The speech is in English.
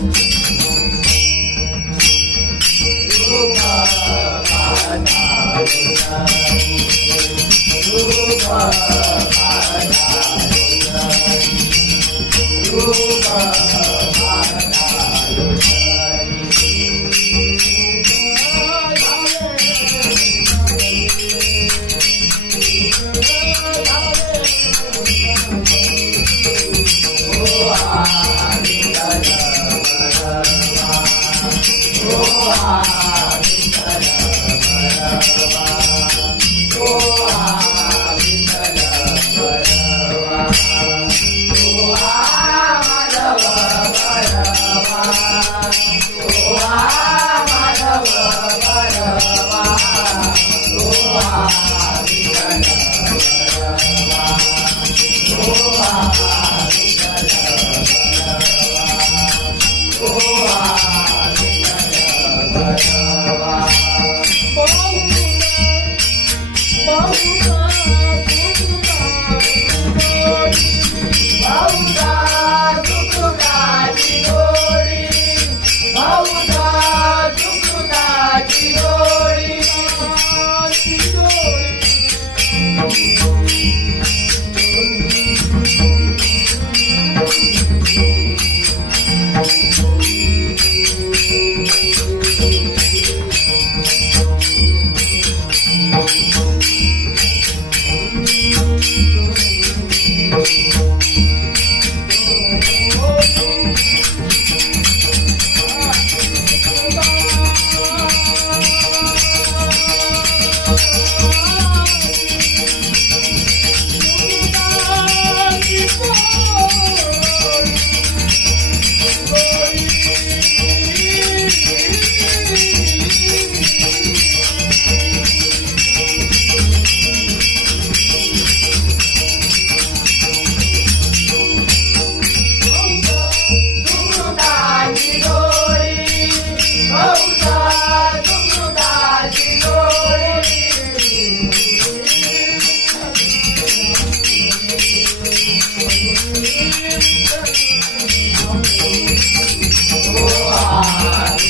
Rupa, Hare Bye.